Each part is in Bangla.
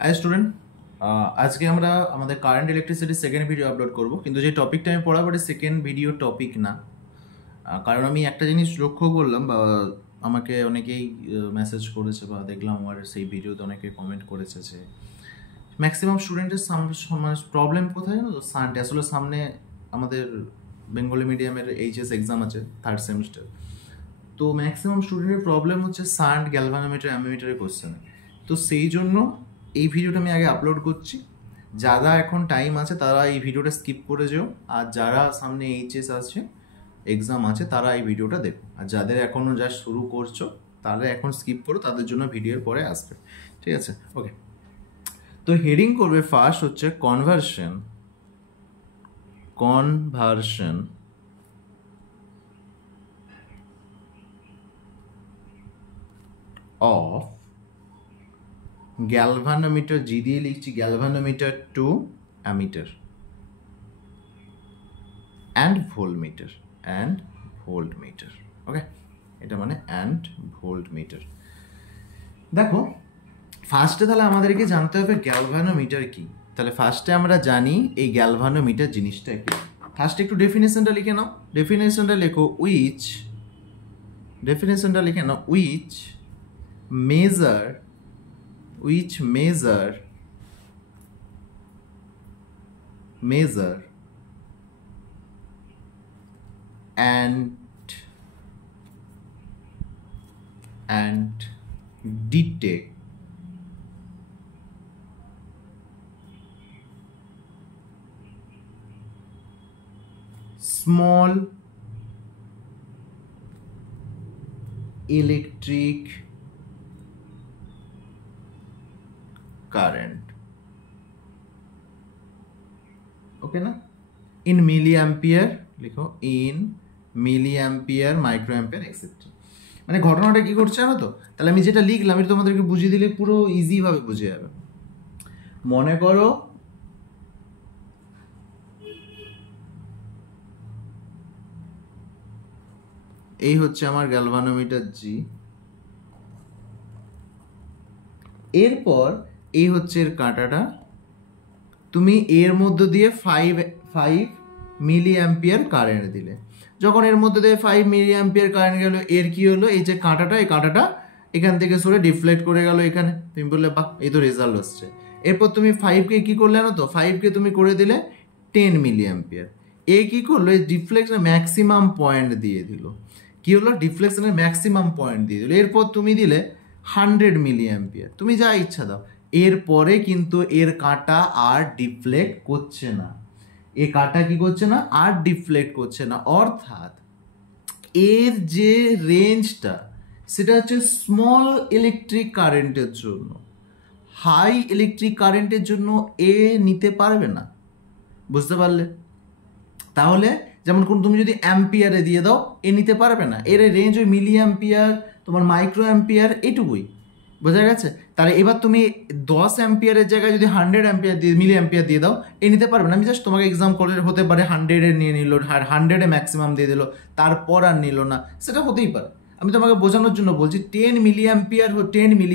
হাই স্টুডেন্ট, আজকে আমরা আমাদের কারেন্ট ইলেকট্রিসিটির সেকেন্ড ভিডিও আপলোড করব, কিন্তু যে টপিকটা আমি পড়াবো এটা সেকেন্ড ভিডিও টপিক না। কারণ আমি একটা জিনিস লক্ষ্য করলাম, বা আমাকে অনেকেই মেসেজ করেছে বা দেখলাম আমার সেই ভিডিওতে অনেকে কমেন্ট করেছে যে ম্যাক্সিমাম স্টুডেন্টের মানে প্রবলেম কোথায় জানো তো, সানডে আসলে সামনে আমাদের বেঙ্গলি মিডিয়ামের এইচএস এক্সাম আছে থার্ড সেমিস্টার। তো ম্যাক্সিমাম স্টুডেন্টের প্রবলেম হচ্ছে সান্ড গ্যালভানোমিটার অ্যামিমিটারের কোশ্চেনে। তো সেই জন্য এই ভিডিওটা আমি আগে আপলোড করছি। যারা এখন টাইম আছে তারা এই ভিডিওটা স্কিপ করে যেও, আর যারা সামনে এইচএস আছে এক্সাম আছে তারা এই ভিডিওটা দেখো, আর যাদের এখনও যা শুরু করছো তারা এখন স্কিপ করো, তাদের জন্য ভিডিওর পরে আসবে। ঠিক আছে, ওকে। তো হেডিং করবে ফার্স্ট হচ্ছে conversion conversion of galvanometer, G দিয়ে লিখছি galvanometer to ammeter and voltmeter. Okay, এটা মানে অ্যান্ড ভোল্টমিটার। দেখো, ফার্স্টে তাহলে আমাদেরকে জানতে হবে গ্যালভানোমিটার কি। তাহলে ফার্স্টে আমরা জানি এই গ্যালভানোমিটার জিনিসটা কি। ফার্স্টে একটু ডেফিনেশনটা লিখে নাও। ডেফিনেশনটা লেখো which measure and detect small electric current, okay না? ইন মিলি অ্যাম্পিয়ার লিখো, in milliampere, microampere etcetera. মানে ঘটনাটা কি করছে জানো তো? তাহলে আমি যেটা লিখলাম এটা তোমাদেরকে বুঝিয়ে দিলে পুরো ইজিভাবে বুঝে যাবে। মনে করো এই হচ্ছে আমার গ্যালভানোমিটার জি, এরপর এই হচ্ছে এর কাঁটাটা, তুমি এর মধ্য দিয়ে ফাইভ মিলি অ্যাম্পিয়ার কারেন্ট দিলে। যখন এর মধ্যে দিয়ে 5 মিলি অ্যাম্পিয়ার কারেন্ট গেল, এর কি হলো, এই যে কাঁটাটা, এই কাঁটাটা এখান থেকে সরে ডিফ্লেক্ট করে গেল এখানে। তুমি বললে বাহ, এই তো রেজাল্ট হচ্ছে। এরপর তুমি 5কে কি করলে জানো তো, 5কে তুমি করে দিলে 10 মিলি অ্যাম্পিয়ার। এ কি করলো, এই ডিফ্লেকশনের ম্যাক্সিমাম পয়েন্ট দিয়ে দিল। কি হলো, ডিফ্লেকশনের ম্যাক্সিমাম পয়েন্ট দিয়ে দিল। এরপর তুমি দিলে 100 মিলি অ্যাম্পিয়ার, তুমি যা ইচ্ছা দাও। এরপরে কিন্তু এর কাঁটা আর ডিফ্লেক্ট করছে না, এ কাঁটা কি করছে না, আর ডিফ্লেক্ট করছে না। অর্থাৎ এর যে রেঞ্জটা সেটা হচ্ছে স্মল ইলেকট্রিক কারেন্টের জন্য। হাই ইলেকট্রিক কারেন্টের জন্য এ নিতে পারবে না। বুঝতে পারলে? তাহলে যেমন কোন তুমি যদি অ্যাম্পিয়ারে দিয়ে দাও, এ নিতে পারবে না। এর রেঞ্জ ওই মিলি অ্যাম্পিয়ার, তোমার মাইক্রো অ্যাম্পিয়ার, এটুকুই। বোঝা গেছে? তাহলে এবার তুমি 10 অ্যাম্পিয়ারের জায়গায় যদি 100 অ্যাম্পিয়ার দিয়ে, মিলি অ্যাম্পিয়ার দিয়ে দাও, এ নিতে পারবে না। আমি জাস্ট তোমাকে এক্সাম করে, হতে পারে 100-এ নিয়ে নিল, 100-এ ম্যাক্সিমাম দিয়ে দিল, তারপর আর নিল না, সেটা হতেই পারে। আমি তোমাকে বোঝানোর জন্য বলছি 10 মিলি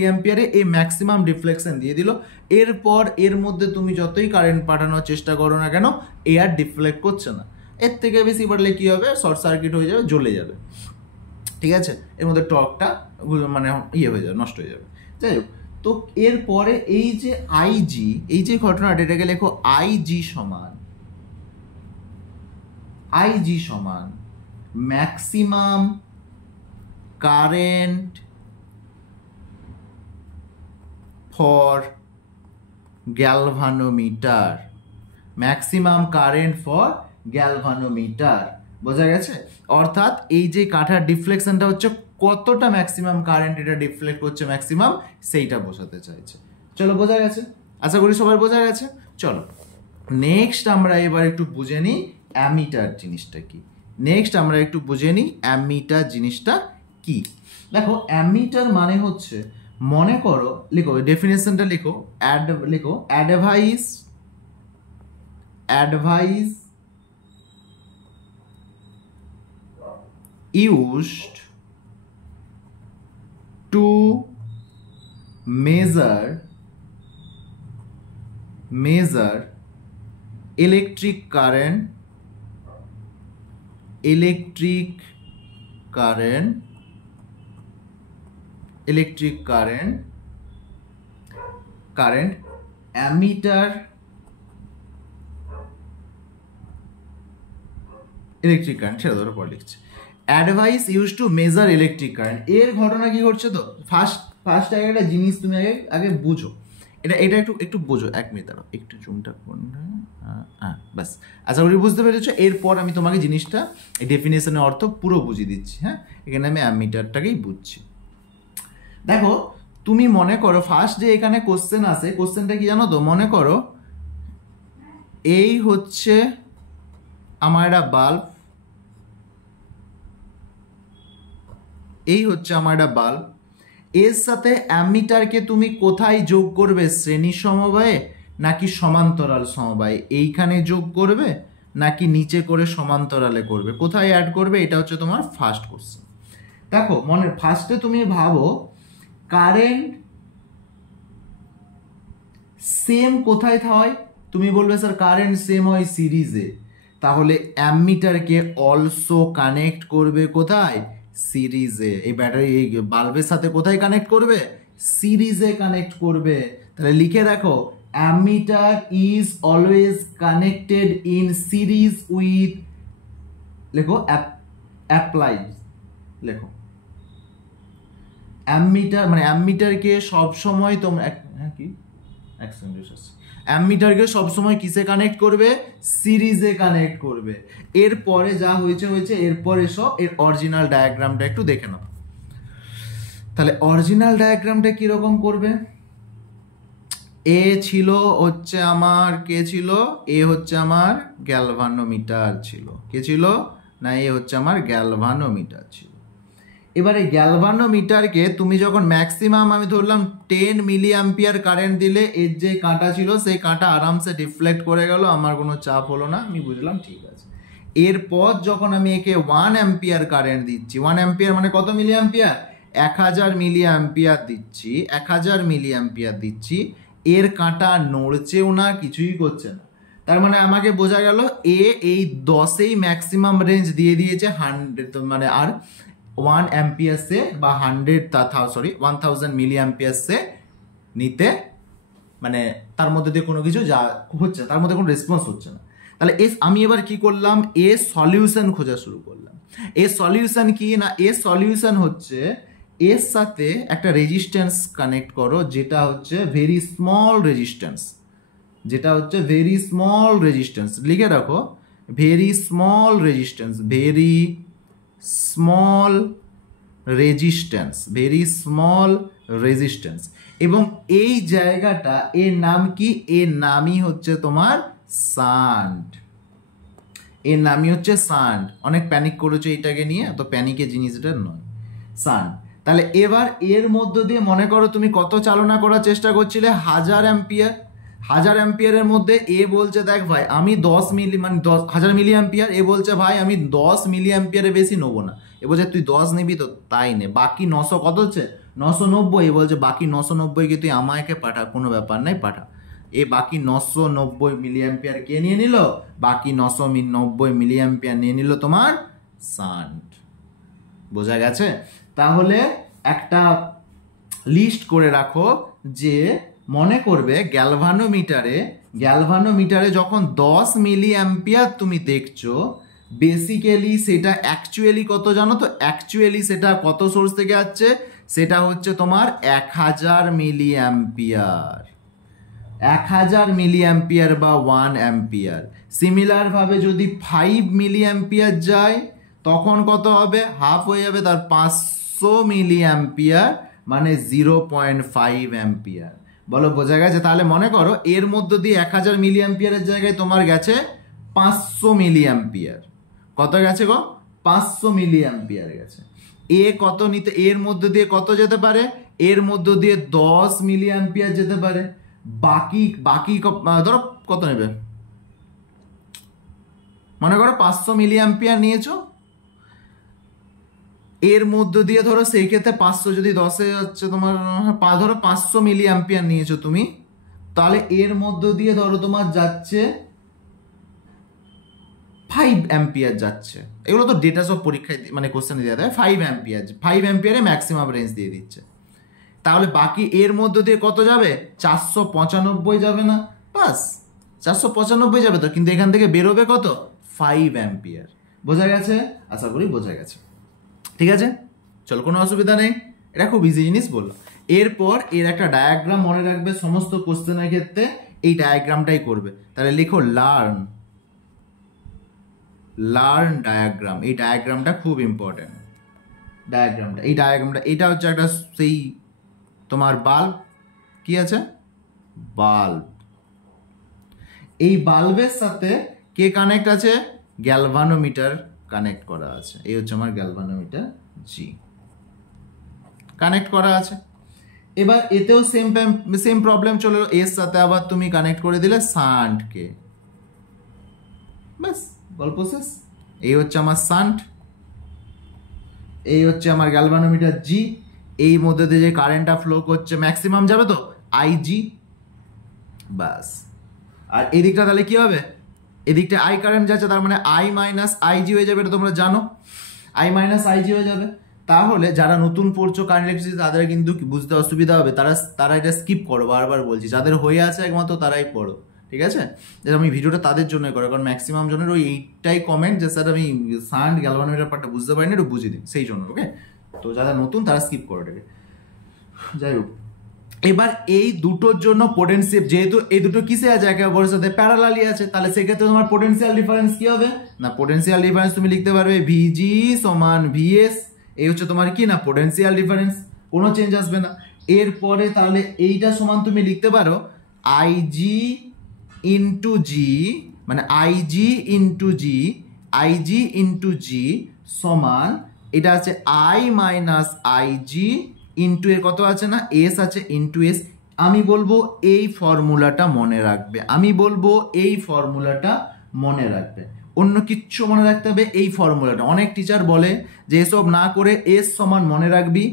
অ্যাম্পিয়ারে এই ম্যাক্সিমাম ডিফ্লেকশন দিয়ে দিল। এরপর এর মধ্যে তুমি যতই কারেন্ট পাঠানোর চেষ্টা করো না কেন, এ আর ডিফ্লেক্ট করছে না। এর থেকে বেশি বাড়লে কি হবে, শর্ট সার্কিট হয়ে যাবে, জ্বলে যাবে। ঠিক আছে, এর মধ্যে টর্কটা মানে হয়ে যাবে, নষ্ট হয়ে যাবে। যাই হোক, তো এরপরে এই যে আইজি, এই যে ঘটনাটা, এটাকে লেখো আইজি সমান maximum current for galvanometer. Maximum current for galvanometer, বোঝা গেছে? অর্থাৎ এই যে কাঁটার ডিফ্লেকশনটা হচ্ছে, কতটা ম্যাক্সিমাম কারেন্ট এটা ডিফ্লেক্ট করছে ম্যাক্সিমাম, সেইটা বোঝাতে চাইছে। চলো, বোঝা গেছে? আশা করি সবার বোঝা গেছে। চলো নেক্সট আমরা এবার একটু বুঝে নিই অ্যামিটার জিনিসটা কি। অ্যামিটার জিনিসটা কি। দেখো, অ্যামিটার মানে হচ্ছে, মনে করো, লিখো ডেফিনেশনটা, লিখো advice used to measure measure electric current ammeter electric current সেটা ধরো পরে লিখছে। Advice use to measure electric current, এর ঘটনা কি ঘটছে তো ফার্স্ট একটা জিনিস তুমি আগে বুঝো, এটা একটু বোঝো, 1 মিনিট দাঁড়াও, একটু জুমটা হ্যাঁ বাস, আশা করি বুঝতে পেরেছো। এরপর আমি তোমাকে জিনিসটা ডেফিনেশনের অর্থ পুরো বুঝিয়ে দিচ্ছি। হ্যাঁ, এখানে আমি অ্যামিটারটাকেই বুঝছি। দেখো তুমি মনে করো ফার্স্ট যে এখানে কোশ্চেন আসে, কোশ্চেনটা কি জানো তো, মনে করো এই হচ্ছে আমার একটা বাল্ব, এর সাথে অ্যামিটারকে তুমি কোথায় যোগ করবে, শ্রেণী সমবায়ে নাকি সমান্তরাল সমবায়ে, এইখানে যোগ করবে নাকি নিচে করে সমান্তরালে করবে, কোথায় অ্যাড করবে, এটা হচ্ছে তোমার ফার্স্ট কোশ্চেন। দেখো ফার্স্টে তুমি ভাবো কারেন্ট সেম কোথায় হয়, তুমি বলবে স্যার কারেন্ট সেম হয় সিরিজে, তাহলে অ্যামিটারকে অলসো কানেক্ট করবে কোথায়, সিরিজে। এই ব্যাটারি এই বাল্বের সাথে কোথায় কানেক্ট করবে, সিরিজে কানেক্ট করবে। তাহলে লিখে রাখো ammeter is always connected in series with, লেখো অ্যাপ্লাইড, লেখো অ্যামিটার মানে অ্যামিটারকে সবসময় তোমরা কি অ্যামিটারকে সবসময় কিসে কানেক্ট করবে, সিরিজে কানেক্ট করবে। এরপরে যা হয়েছে এরপর এসো এর অরিজিনাল ডায়াগ্রামটা একটু দেখে নাও। তাহলে অরিজিনাল ডায়াগ্রামটা কিরকম করবে, এ ছিল হচ্ছে আমার, কে ছিল, এ হচ্ছে আমার গ্যালভানোমিটার ছিল, কে ছিল না, এ হচ্ছে আমার গ্যালভানোমিটার ছিল। এবারে গ্যালভানোমিটারকে তুমি যখন ম্যাক্সিমাম আমি ধরলাম 10 মিলি অ্যাম্পিয়ার কারেন্ট দিলে এর যে কাঁটা ছিল সেই কাঁটা আরামসে ডিফ্লেক্ট করে গেল, আমার কোনো চাপ হলো না, আমি বুঝলাম ঠিক আছে। এরপর যখন আমি একে 1 অ্যাম্পিয়ার কারেন্ট দিচ্ছি, 1 অ্যাম্পিয়ার মানে কত মিলি অ্যাম্পিয়ার, 1000 মিলি অ্যাম্পিয়ার দিচ্ছি, 1000 মিলি অ্যাম্পিয়ার দিচ্ছি, এর কাঁটা নড়ছেও না, কিছুই করছে না। তার মানে আমাকে বোঝা গেল এই 10এই ম্যাক্সিমাম রেঞ্জ দিয়ে দিয়েছে 100, মানে আর 1 অ্যাম্পিয়ার সে বা 1000 মিলি অ্যাম্পিয়ার সে নিতে, মানে তার মধ্যে দিয়ে কোনো কিছু যা হচ্ছে, তার মধ্যে কোনো রেসপন্স হচ্ছে না। তাহলে আমি এবার কি করলাম, সলিউশন খোঁজা শুরু করলাম। সলিউশন কি না, সলিউশন হচ্ছে এর সাথে একটা রেজিস্ট্যান্স কানেক্ট করো, যেটা হচ্ছে ভেরি স্মল রেজিস্ট্যান্স, লিখে রাখো ভেরি স্মল রেজিস্ট্যান্স। এবং এই জায়গাটা এর নাম কি, এর নামই হচ্ছে তোমার শান্ট, অনেক প্যানিক করেছো এটাকে নিয়ে, তো প্যানিকের জিনিস এটা নয়, শান্ট। তাহলে এবার এর মধ্য দিয়ে মনে করো তুমি কত চালনা করার চেষ্টা করছিলে, 1000 অ্যাম্পিয়ারের মধ্যে এ বলছে দেখ ভাই আমি 10 মিলি মানে 10,000 মিলি অ্যাম্পিয়ার, এ বলছে ভাই আমি 10 মিলি অ্যাম্পিয়ারের বেশি নেবো না, এ বলছে তুই 10 নিবি তো তাই নে, বাকি 900 কত হচ্ছে 990, এ বলছে বাকি 990কে তুই আমাকে পাঠা, কোনো ব্যাপার নাই পাঠা। এ বাকি 990 মিলি অ্যাম্পিয়ার কে নিয়ে নিল, বাকি 990 মিলি অ্যাম্পিয়ার নিয়ে নিল তোমার শান্ট। বোঝা গেছে? তাহলে একটা লিস্ট করে রাখো যে মনে করবে গ্যালভানোমিটারে যখন 10 মিলি অ্যাম্পিয়ার তুমি দেখছো, বেসিক্যালি সেটা অ্যাকচুয়ালি কত জানো তো, অ্যাকচুয়ালি সেটা কত সোর্স থেকে আসছে, সেটা হচ্ছে তোমার 1000 মিলি অ্যাম্পিয়ার, 1000 মিলি অ্যাম্পিয়ার বা 1 অ্যাম্পিয়ার। সিমিলার ভাবে যদি 5 মিলি অ্যাম্পিয়ার যায় তখন কত হবে, হাফ হয়ে যাবে, তার 500 মিলি অ্যাম্পিয়ার মানে 0.5 অ্যাম্পিয়ার। বলো বোঝা গেছে? তাহলে মনে করো এর মধ্য দিয়ে 1000 মিলি অ্যাম্পিয়ারের জায়গায় তোমার গেছে 500 মিলি অ্যাম্পিয়ার। কত গেছে গো? 500 মিলি অ্যাম্পিয়ার গেছে। এ কত নিতে, এর মধ্য দিয়ে কত যেতে পারে, এর মধ্য দিয়ে 10 মিলি অ্যাম্পিয়ার যেতে পারে। বাকি ধরো কত নেবে, মনে করো 500 মিলি অ্যাম্পিয়ার নিয়েছো, এর মধ্য দিয়ে ধরো সেই ক্ষেত্রে 500 যদি 10 হচ্ছে তোমার, ধরো 500 মিলি অ্যাম্পিয়ার নিয়েছো তুমি, তাহলে এর মধ্য দিয়ে ধরো তোমার যাচ্ছে 5 অ্যাম্পিয়ার যাচ্ছে। এগুলো তো ডেটা সব পরীক্ষায় মানে কোশ্চেনে দেওয়া দেয়। 5 অ্যাম্পিয়ারে ম্যাক্সিমাম রেঞ্জ দিয়ে দিচ্ছে। তাহলে বাকি এর মধ্য দিয়ে কত যাবে? 495 যাবে না? বাস 495 যাবে তো, কিন্তু এখান থেকে বেরোবে কত? 5 অ্যাম্পিয়ার। বোঝা গেছে? আশা করি বোঝা গেছে। ঠিক আছে, চলো, কোনো অসুবিধা নেই, এটা খুব ইজি জিনিস বললো। এরপর এর একটা ডায়াগ্রাম মনে রাখবে, সমস্ত কোশ্চেনের ক্ষেত্রে এই ডায়াগ্রামটাই করবে। তাহলে লিখো লার্ন ডায়াগ্রাম। এই ডায়াগ্রামটা খুব ইম্পর্টেন্ট। এটা হচ্ছে একটা সেই তোমার বাল্ব, কি আছে? বাল্ব। এই বাল্বের সাথে কে কানেক্ট আছে? গ্যালভানোমিটার কানেক্ট করা আছে। এই হচ্ছে আমার গ্যালভানোমিটার জি, কানেক্ট করা আছে। এবার এতেও সেম প্রবলেম চলে এলো, এর সাথে আবার তুমি কানেক্ট করে দিলে শান্টকে, ব্যাস গল্প শেষ। এই হচ্ছে আমার শান্ট, এই হচ্ছে আমার গ্যালভানোমিটার জি। এই মধ্যে দিয়ে যে কারেন্টটা ফ্লো করছে ম্যাক্সিমাম যাবে তো আইজি, ব্যাস। আর এদিকটা তাহলে কি হবে? এদিকটা আই কারেন্ট যাচ্ছে, তার মানে আই মাইনাস আইজি হয়ে যাবে, এটা তোমরা জানো, আই মাইনাস আইজি হয়ে যাবে। তাহলে যারা নতুন পড়ছো কারেন্ট ইলেকট্রিসিটি তাদের কিন্তু বুঝতে অসুবিধা হবে, তারা এটা স্কিপ করো, বারবার বলছি, যাদের হয়ে আছে একমাত্র তারাই পড়ো, ঠিক আছে? আমি ভিডিওটা তাদের জন্য করো, কারণ ম্যাক্সিমাম জনের ওই এইটাই কমেন্ট যে স্যার আমি শান্ট গ্যালভানোমিটার পার্টটা বুঝতে পারিনি, একটু বুঝিয়ে দিন, সেই জন্য। ওকে, তো যারা নতুন তারা স্কিপ করো এটাকে। যাই হোক, এবার এই দুটোর জন্য পোটেনশিয়াল, যেহেতু এই দুটো কিসে আছে? একে অপরের সাথে প্যারালালি আছে, তাহলে সেক্ষেত্রে তোমার পোটেনশিয়াল ডিফারেন্স কি হবে? না, পোটেনশিয়াল ডিফারেন্স তুমি লিখতে পারবে ভিজি সমান ভিএস। এই হচ্ছে তোমার কি না পোটেনশিয়াল ডিফারেন্স, কোনো চেঞ্জ আসবে না। এরপরে তাহলে এইটা সমান তুমি লিখতে পারো আইজি ইন্টু জি, মানে আইজি ইন্টু জি সমান, এটা আছে আই মাইনাস আইজি ইন্টু এর কত আছে না এস আছে ইন্টু এস। আমি বলবো এই ফর্মুলাটা মনে রাখবে, অন্য কিচ্ছু মনে রাখতে হবে এই ফর্মুলাটা। অনেক টিচার বলে যে এসব না করে এস সমান মনে রাখবি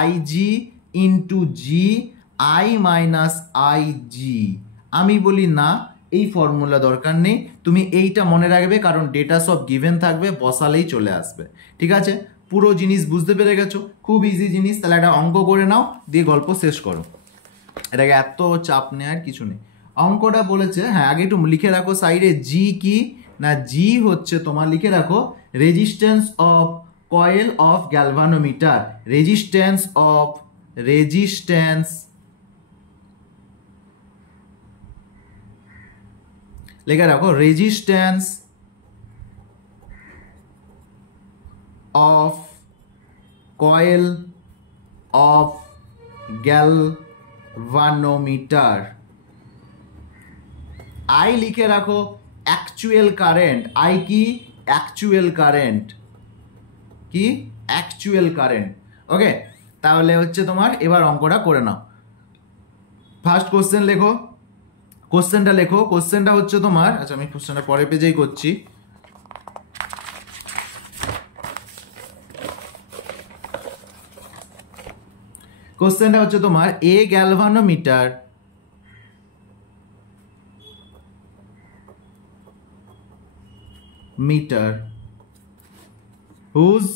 IG into G I minus IG. আমি বলি না, এই ফর্মুলা দরকার নেই, তুমি এইটা মনে রাখবে, কারণ ডেটা সব গিভেন থাকবে, বসালেই চলে আসবে। ঠিক আছে, পুরো জিনিস বুঝতে পেরে গেছো? খুব ইজি জিনিস। তাহলে একটা অঙ্ক করে নাও, দিয়ে গল্প শেষ করো, এটাকে এত চাপ নেওয়ার কিছু নেই। অঙ্কটা বলেছে, হ্যাঁ আগে একটু লিখে রাখো সাইডে, জি কি না, জি হচ্ছে তোমার, লিখে রাখো resistance of coil of galvanometer, resistance লেখা রাখো resistance of coil of galvanometer. I লিখে রাখো অ্যাকচুয়াল কারেন্ট, আই কি অ্যাকচুয়াল কারেন্ট, ওকে। তাহলে হচ্ছে তোমার এবার অঙ্কটা করে নাও। ফার্স্ট কোশ্চেন লেখো, কোশ্চেনটা হচ্ছে তোমার, আচ্ছা আমি কোশ্চেনটা পরের পেজেই করছি। কোশ্চেনটা হচ্ছে তোমার এ galvanometer whose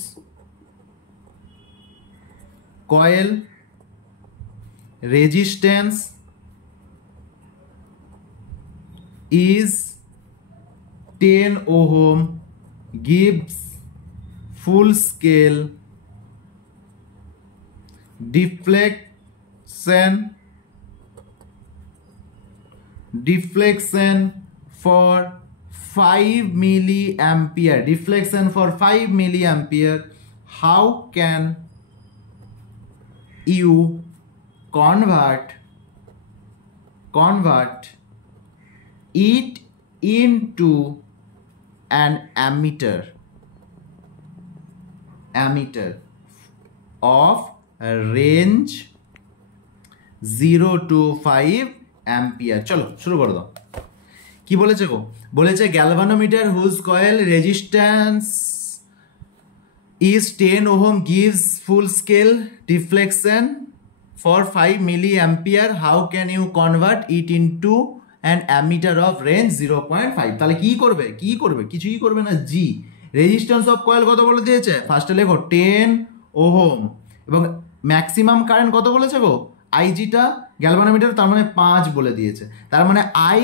coil resistance is 10 ohm gives full scale deflection for 5 milliampere. How can you convert it into an ammeter of range 0 to 5 ampere? চলো শুরু করে দাও। কি বলেছে গো? বলেছে galvanometer whose coil resistance is 10 ohm gives full scale deflection for 5 milliampere how can you convert it into an ammeter of range 0.5 তাহলে কি করবে কিছুই করবে না জি রেজিস্ট্যান্স অফ কয়েল কত বলে দিয়েছে ফার্স্টে লেখো 10 ওহম এবং ম্যাক্সিমাম কারেন্ট কত বলেছে গো আইজিটা গ্যালভানোমিটার তার মানে 5 বলে দিয়েছে তার মানে আই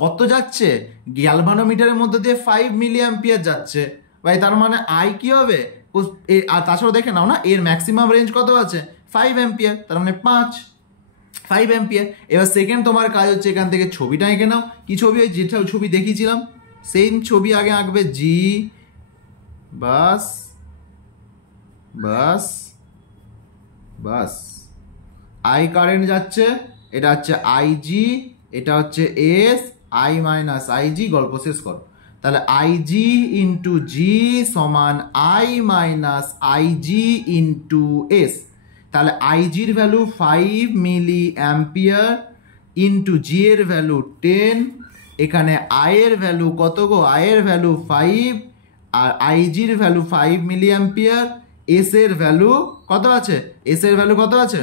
কত যাচ্ছে গ্যালভানোমিটারের মধ্যে দিয়ে 5 মিলিঅ্যাম্পিয়ার যাচ্ছে ভাই তার মানে আই কি হবে আর তাছাড়াও দেখে নাও না এর ম্যাক্সিমাম রেঞ্জ কত আছে 5 অ্যাম্পিয়ার তার মানে 5 অ্যাম্পিয়ার এবার সেকেন্ড তোমার কাজ হচ্ছে এখান থেকে ছবিটা এঁকে নাও কি ছবি ওই যেটা ছবি দেখিয়েছিলাম সেম ছবি আগে আঁকবে জি বাস বাস বাস আই কারেন্ট যাচ্ছে এটা হচ্ছে আইজি এটা হচ্ছে এস আই মাইনাস আইজি গল্প শেষ করো তাহলে আইজি ইন্টু জি সমান I minus IG into S তাহলে আইজির ভ্যালু 5 মিলি অ্যাম্পিয়ার ইন্টু জি এর ভ্যালু 10 এখানে আয়ের ভ্যালু কত গো আয়ের ভ্যালু 5 আর আইজির ভ্যালু 5 মিলি অ্যাম্পিয়ার এস এর ভ্যালু কত আছে এস এর ভ্যালু কত আছে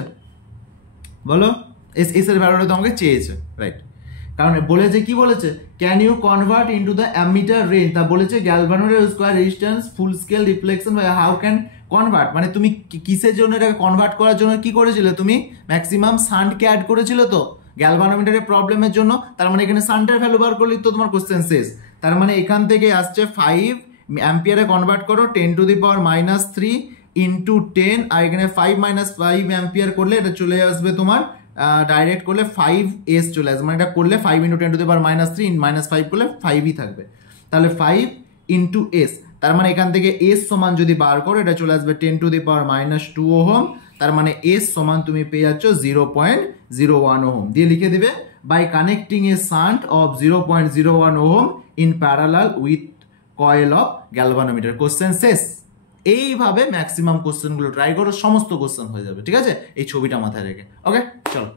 বলো এস এর ভ্যালুটা তোমাকে চেয়েছে রাইট কারণ বলেছে কি বলেছে can you convert into the ammeter range তা বলেছে galvanometer square resistance full scale reflection by how can convert মানে তুমি কিসের জন্য এটাকে কনভার্ট করার জন্য কি করেছিলে তুমি ম্যাক্সিমাম শান্টকে অ্যাড করেছিলে তো গ্যালভানোমিটারের প্রবলেমের জন্য তার মানে এখানে শান্টের ভ্যালু বার করলেই তো তোমার কোশ্চেন শেষ তার মানে এখান থেকে আসছে 5 অ্যাম্পিয়ারে কনভার্ট করো 10 টু দি পাওয়ার -3 ইন্টু 10 আর এখানে 5 - 5 অ্যাম্পিয়ার করলে এটা চলে আসবে তোমার ডাইরেক্ট করলে 5s চলে আসবে মানে এটা করলে 5 ইন্টু 10 টু দি পাওয়ার -3 -5 করলে 5ই থাকবে তাহলে 5 ইন্টু এস তার মানে এখান থেকে এস সমান যদি বার করো এটা চলে আসবে 10 টু দি পাওয়ার -2 ওহম তার মানে এস সমান তুমি পেয়ে যাচ্ছ 0.01 ওহম দিয়ে লিখে দিবে by connecting a shunt of 0.01 ohm in parallel with coil of galvanometer question শেষ এইভাবে ম্যাক্সিমাম কোশ্চেনগুলো ট্রাই করো সমস্ত কোশ্চেন হয়ে যাবে ঠিক আছে এই ছবিটা মাথায় রেখে ওকে চলো